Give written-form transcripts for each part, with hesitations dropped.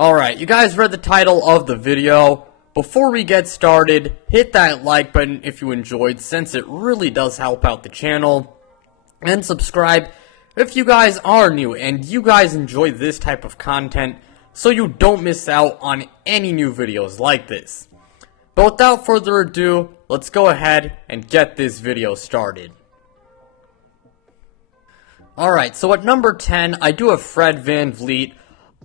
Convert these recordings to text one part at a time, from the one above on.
Alright, you guys read the title of the video. Before we get started, hit that like button if you enjoyed, since it really does help out the channel. And subscribe if you guys are new and you guys enjoy this type of content, so you don't miss out on any new videos like this. But without further ado, let's go ahead and get this video started. Alright, so at number 10, I do have Fred VanVleet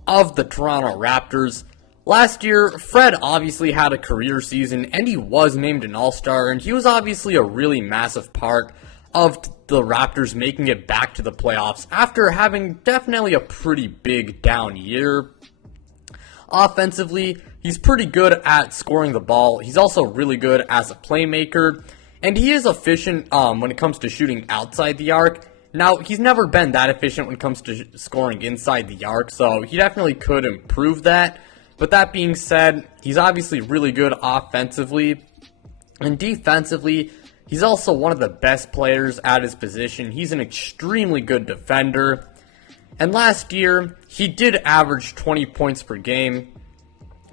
of the Toronto Raptors. Last year, Fred obviously had a career season, and he was named an All-Star, and he was obviously a really massive part of the Raptors making it back to the playoffs after having definitely a pretty big down year. Offensively, he's pretty good at scoring the ball. He's also really good as a playmaker, and he is efficient when it comes to shooting outside the arc. Now, he's never been that efficient when it comes to scoring inside the arc, so he definitely could improve that. But that being said, he's obviously really good offensively. And defensively, he's also one of the best players at his position. He's an extremely good defender. And last year, he did average 20 points per game,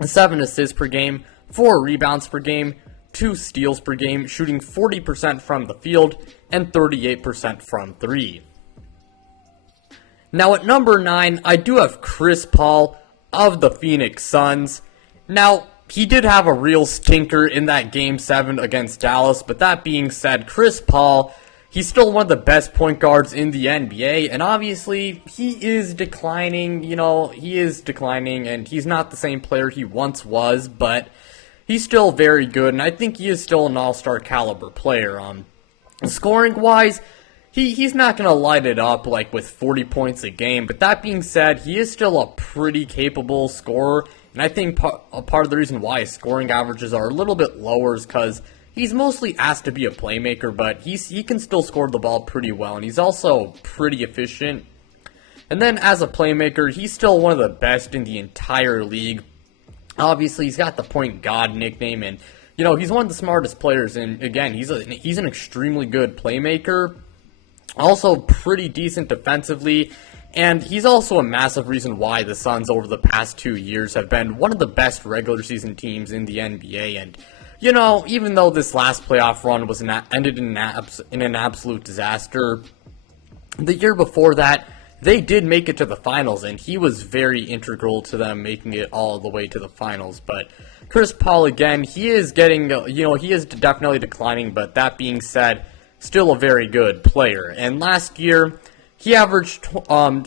7 assists per game, 4 rebounds per game, 2 steals per game, shooting 40% from the field and 38% from 3. Now at number 9, I do have Chris Paul of the Phoenix Suns. Now, he did have a real stinker in that Game 7 against Dallas, but that being said, Chris Paul, he's still one of the best point guards in the NBA, and obviously, he is declining, and he's not the same player he once was, but he's still very good, and I think he is still an all-star caliber player. Scoring-wise, he's not going to light it up like with 40 points a game, but that being said, he is still a pretty capable scorer, and I think a part of the reason why his scoring averages are a little bit lower is because he's mostly asked to be a playmaker, but he can still score the ball pretty well, and he's also pretty efficient. And then as a playmaker, he's still one of the best in the entire league. Obviously, he's got the point god nickname, and he's one of the smartest players, and again, he's an extremely good playmaker, also pretty decent defensively, and he's also a massive reason why the Suns over the past 2 years have been one of the best regular season teams in the NBA. And even though this last playoff run was ended in an absolute disaster, the year before that, they did make it to the finals, and he was very integral to them making it all the way to the finals. But Chris Paul, again, he is getting, he is definitely declining, but that being said, still a very good player. And last year, he averaged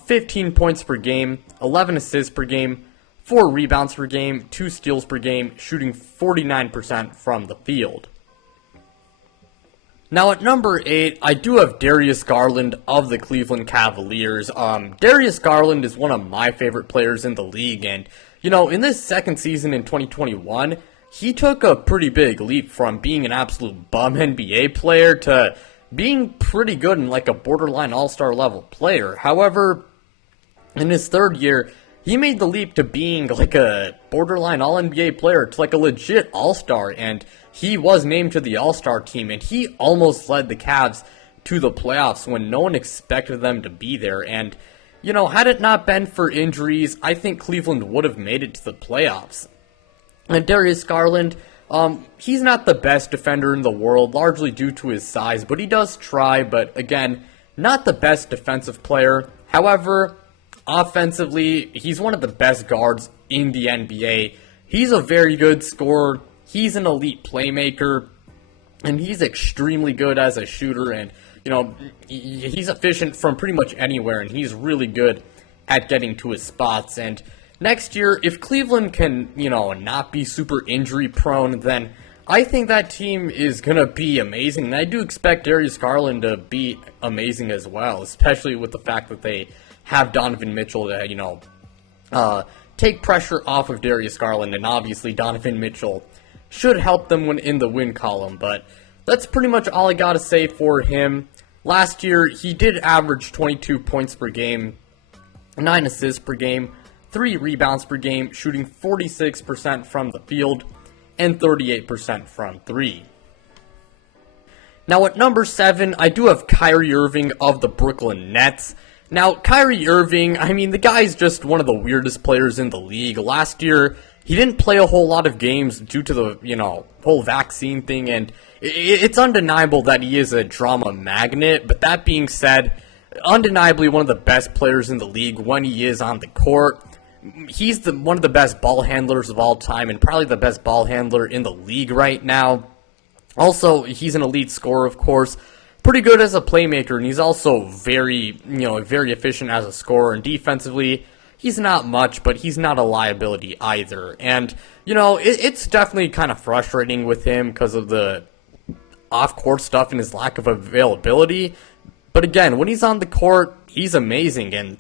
15 points per game, 11 assists per game, 4 rebounds per game, 2 steals per game, shooting 49% from the field. Now at number 8, I do have Darius Garland of the Cleveland Cavaliers. Darius Garland is one of my favorite players in the league, and in this second season in 2021, he took a pretty big leap from being an absolute bum NBA player to being pretty good and like a borderline all-star level player. However, in his third year, he made the leap to being like a borderline all-NBA player to like a legit all-star, and he was named to the all-star team, and he almost led the Cavs to the playoffs when no one expected them to be there. And, had it not been for injuries, I think Cleveland would have made it to the playoffs. And Darius Garland, he's not the best defender in the world, largely due to his size, but he does try, but again, not the best defensive player. However, offensively, he's one of the best guards in the NBA. He's a very good scorer, he's an elite playmaker, and he's extremely good as a shooter, and, he's efficient from pretty much anywhere, and he's really good at getting to his spots. And next year, if Cleveland can, not be super injury prone, then I think that team is going to be amazing. And I do expect Darius Garland to be amazing as well, especially with the fact that they have Donovan Mitchell to, take pressure off of Darius Garland. And obviously Donovan Mitchell should help them in the win column. But that's pretty much all I got to say for him. Last year, he did average 22 points per game, 9 assists per game, 3 rebounds per game, shooting 46% from the field and 38% from 3. Now at number 7, I do have Kyrie Irving of the Brooklyn Nets. Now, Kyrie Irving, I mean, the guy's just one of the weirdest players in the league. Last year, he didn't play a whole lot of games due to the, whole vaccine thing, and it's undeniable that he is a drama magnet. But that being said, undeniably one of the best players in the league when he is on the court. He's one of the best ball handlers of all time, and probably the best ball handler in the league right now. Also, he's an elite scorer, of course. Pretty good as a playmaker, and he's also very efficient as a scorer. And defensively, he's not much, but he's not a liability either. And, it's definitely kind of frustrating with him because of the off-court stuff and his lack of availability. But again, when he's on the court, he's amazing. And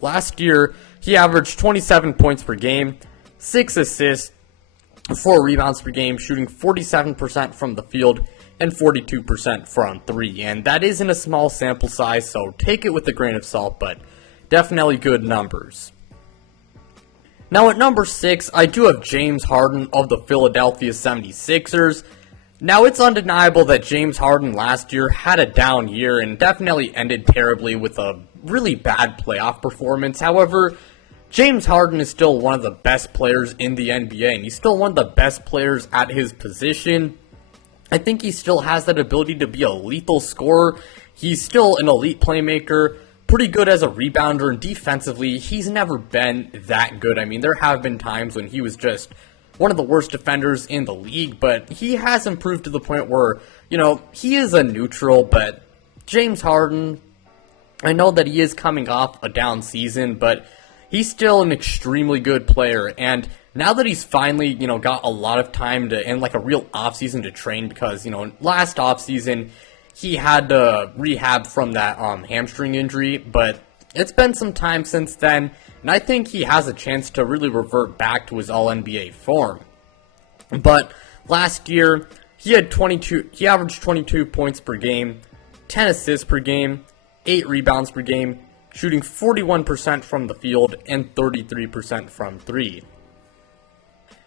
last year, he averaged 27 points per game, 6 assists, 4 rebounds per game, shooting 47% from the field and 42% from 3. And that isn't a small sample size, so take it with a grain of salt, but definitely good numbers. Now at number 6, I do have James Harden of the Philadelphia 76ers. Now it's undeniable that James Harden last year had a down year and definitely ended terribly with a really bad playoff performance. However, James Harden is still one of the best players in the NBA, and he's still one of the best players at his position. I think he still has that ability to be a lethal scorer. He's still an elite playmaker, pretty good as a rebounder, and defensively, he's never been that good. I mean, there have been times when he was just one of the worst defenders in the league, but he has improved to the point where, he is a neutral. But James Harden, I know that he is coming off a down season, but he's still an extremely good player. And now that he's finally, got a lot of time and like a real offseason to train, because, last offseason he had to rehab from that hamstring injury, but it's been some time since then, and I think he has a chance to really revert back to his All-NBA form. But last year, he averaged 22 points per game, 10 assists per game, 8 rebounds per game, shooting 41% from the field and 33% from 3.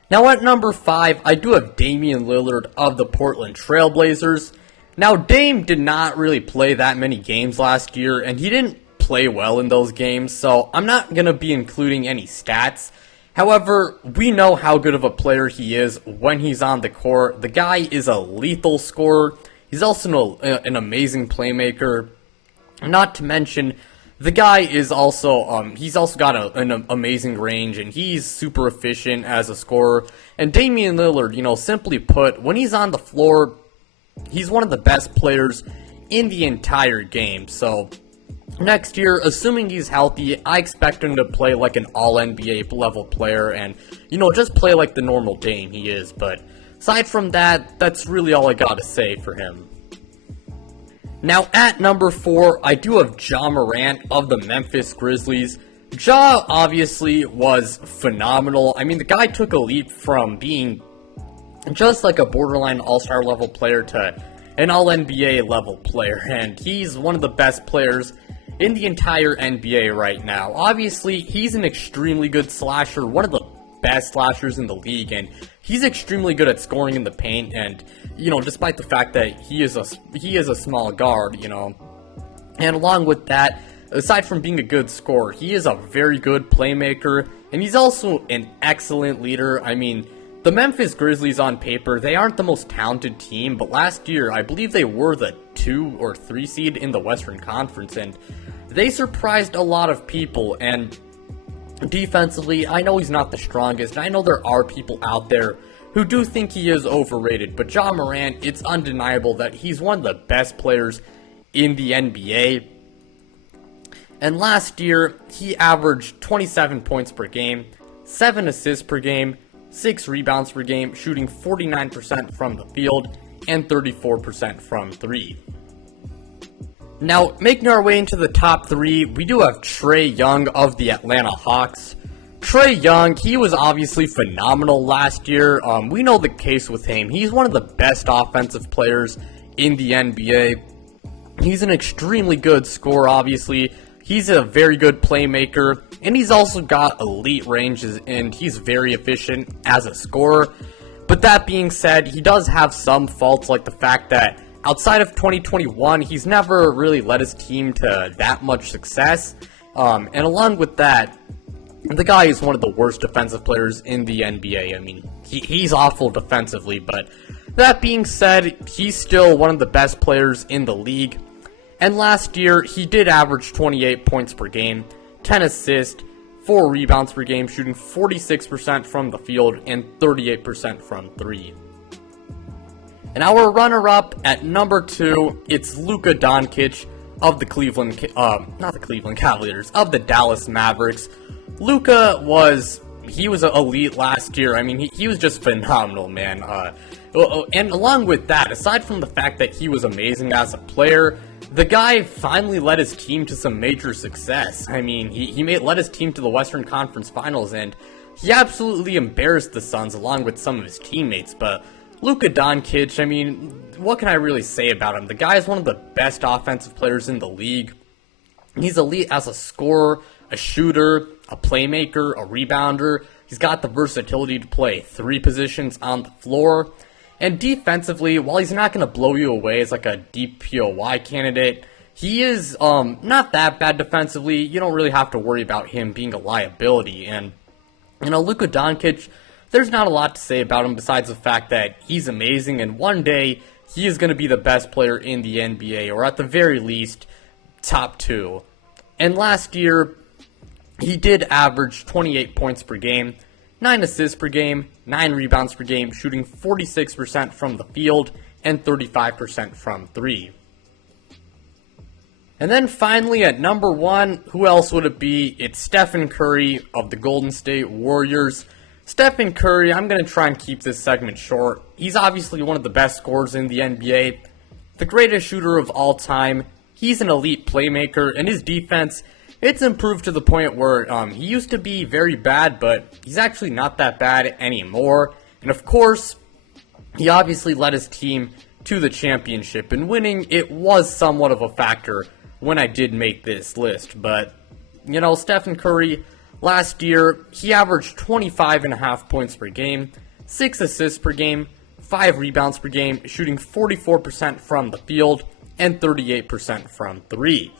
Now at number 5, I do have Damian Lillard of the Portland Trail Blazers. Now Dame did not really play that many games last year, and he didn't play well in those games, so I'm not going to be including any stats. However, we know how good of a player he is when he's on the court. The guy is a lethal scorer. He's also an amazing playmaker. Not to mention, the guy is also, he's also got an amazing range, and he's super efficient as a scorer. And Damian Lillard, simply put, when he's on the floor, he's one of the best players in the entire game. So next year, assuming he's healthy, I expect him to play like an all-NBA level player and, just play like the normal Dame he is. But aside from that, that's really all I gotta say for him. Now at number 4, I do have Ja Morant of the Memphis Grizzlies. Ja obviously was phenomenal. I mean, the guy took a leap from being just like a borderline all-star level player to an all-NBA level player, and he's one of the best players in the entire NBA right now. Obviously, he's an extremely good slasher, one of the best slashers in the league, and he's extremely good at scoring in the paint. And despite the fact that he is a small guard, and along with that, aside from being a good scorer, he is a very good playmaker, and he's also an excellent leader. I mean, the Memphis Grizzlies on paper, they aren't the most talented team, but last year I believe they were the 2 or 3 seed in the Western Conference, and they surprised a lot of people. And defensively, I know he's not the strongest. I know there are people out there who do think he is overrated, but Ja Morant, it's undeniable that he's one of the best players in the NBA. And last year, he averaged 27 points per game, 7 assists per game, 6 rebounds per game, shooting 49% from the field and 34% from 3. Now, making our way into the top 3, we do have Trey Young of the Atlanta Hawks. Trey Young, he was obviously phenomenal last year. We know the case with him. He's one of the best offensive players in the NBA. He's an extremely good scorer, obviously. He's a very good playmaker, and he's also got elite ranges, and he's very efficient as a scorer. But that being said, he does have some faults, like the fact that outside of 2021, he's never really led his team to that much success. And along with that, the guy is one of the worst defensive players in the NBA. I mean, he's awful defensively, but that being said, he's still one of the best players in the league. And last year, he did average 28 points per game, 10 assists, 4 rebounds per game, shooting 46% from the field and 38% from 3. And our runner-up at number 2, it's Luka Doncic of the of the Dallas Mavericks. Luka was elite last year. I mean, he was just phenomenal, man. And along with that, aside from the fact that he was amazing as a player, the guy finally led his team to some major success. I mean, he led his team to the Western Conference Finals, and he absolutely embarrassed the Suns along with some of his teammates. But Luka Doncic, I mean, what can I really say about him? The guy is one of the best offensive players in the league. He's elite as a scorer, a shooter, a playmaker, a rebounder. He's got the versatility to play 3 positions on the floor. And defensively, while he's not going to blow you away as like a deep POY candidate, he is not that bad defensively. You don't really have to worry about him being a liability. And, you know, Luka Doncic, there's not a lot to say about him besides the fact that he's amazing, and one day he is going to be the best player in the NBA, or at the very least, top 2. And last year, he did average 28 points per game, 9 assists per game, 9 rebounds per game, shooting 46% from the field and 35% from 3. And then finally at number 1, who else would it be? It's Stephen Curry of the Golden State Warriors. Stephen Curry, I'm going to try and keep this segment short. He's obviously one of the best scorers in the NBA, the greatest shooter of all time. He's an elite playmaker, and his defense, it's improved to the point where he used to be very bad, but he's actually not that bad anymore. And of course, he obviously led his team to the championship, and winning, it was somewhat of a factor when I did make this list. But, you know, Stephen Curry, last year, he averaged 25.5 points per game, 6 assists per game, 5 rebounds per game, shooting 44% from the field and 38% from 3.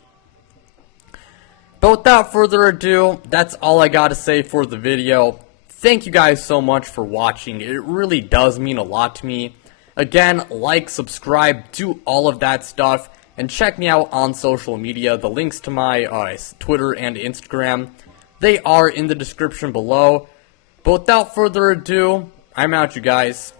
But without further ado, that's all I got to say for the video. Thank you guys so much for watching. It really does mean a lot to me. Again, like, subscribe, do all of that stuff, and check me out on social media. The links to my Twitter and Instagram, they are in the description below. But without further ado, I'm out, you guys.